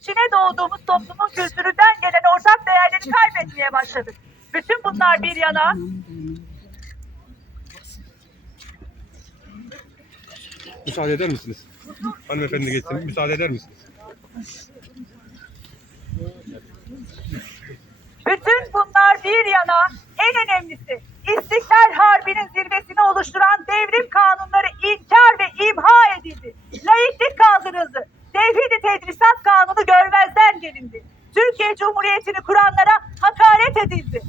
içine doğduğumuz toplumun kültüründen gelen ortak değerleri kaybetmeye başladık. Bütün bunlar bir yana Müsaade eder misiniz? Hanımefendi geçsin. Müsaade eder misiniz? Bütün bunlar bir yana en önemlisi İstiklal Harbi'nin zirvesini oluşturan devrim kanunları inkar gelindi. Türkiye Cumhuriyeti'ni kuranlara hakaret edildi.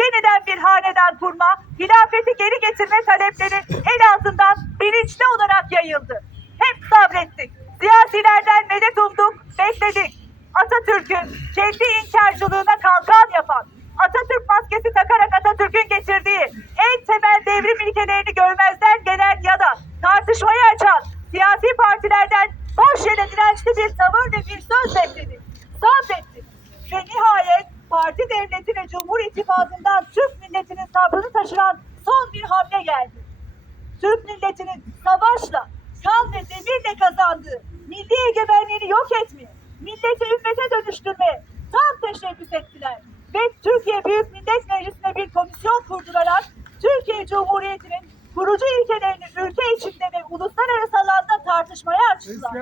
Yeniden bir hanedan kurma, hilafeti geri getirme talepleri el altından bilinçli olarak yayıldı. Hep sabrettik. Siyasilerden medet umduk, bekledik. Atatürk'ün kendi inkarcılığına kalkan yapan, Atatürk maskesi takarak Atatürk'ün getirdiği en temel devrim ilkelerini görmezden gelen parti devleti ve Cumhur İttifakı'ndan Türk milletinin sabrını taşıran son bir hamle geldi. Türk milletinin savaşla, kan ve demirle kazandığı milli egemenliğini yok etmeye, milleti ümmete dönüştürmeye tam teşebbüs ettiler. Ve Türkiye Büyük Millet Meclisi'ne bir komisyon kurdurarak Türkiye Cumhuriyeti'nin kurucu ilkelerini ülke içinde ve uluslararası alanda tartışmaya açtılar.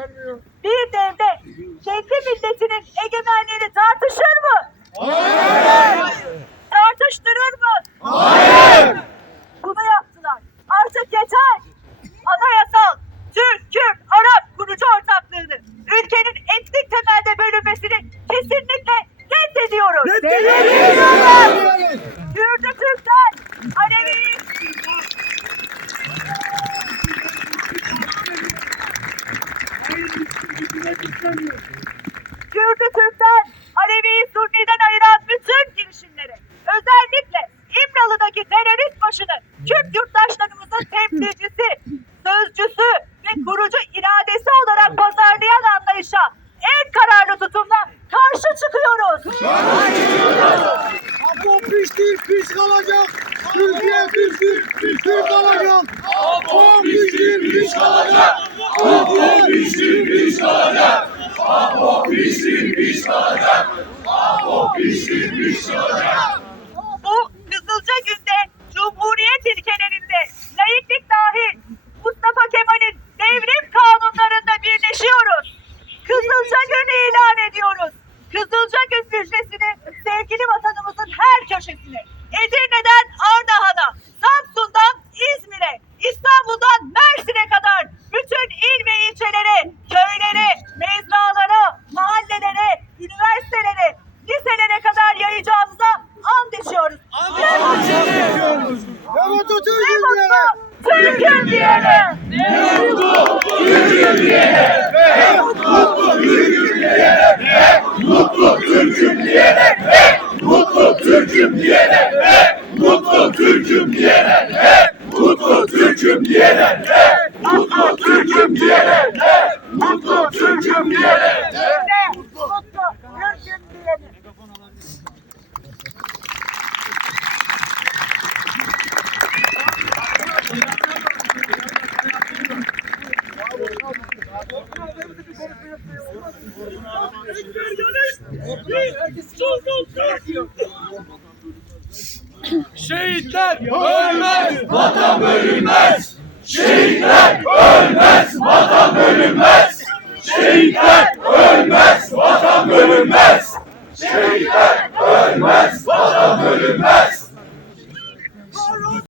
Kürt'ü Türk'ten, Alevi'yi Sunni'den ayıran bütün girişimleri, özellikle İmralı'daki terörist başını Kürt yurttaşlarımızın temsilcisi, sözcüsü ve kurucu iradesi olarak pazarlayan anlayışa en kararlı tutumla karşı çıkıyoruz. Apo pişti piş kalacak. Türkiye pişti piş kalacak. Apo pişti piş kalacak. Apo pişti piş kalacak. Apo pişti piş kalacak. Apo pişti piş kalacak. Bu Kızılca günde Cumhuriyet ilkelerinde laiklik dahil Mustafa Kemal'in devrim kanunlarında birleşiyoruz. Kızılca günü ilan ediyoruz. Kızılca gün müjdesini sevgili vatanımızın her köşesine, Edirne'den Mutlu Türk'üm diyene. Mutlu Türk'üm diyene. Mutlu Türk'üm diyene. Mutlu Türk'üm diyene. Mutlu Türk'üm diyene. Mutlu Türk'üm diyene. Ne? Mutlu Türk'üm diyene. Şehitler ölmez, vatan bölünmez. Şehitler ölmez, vatan bölünmez. Şehitler ölmez,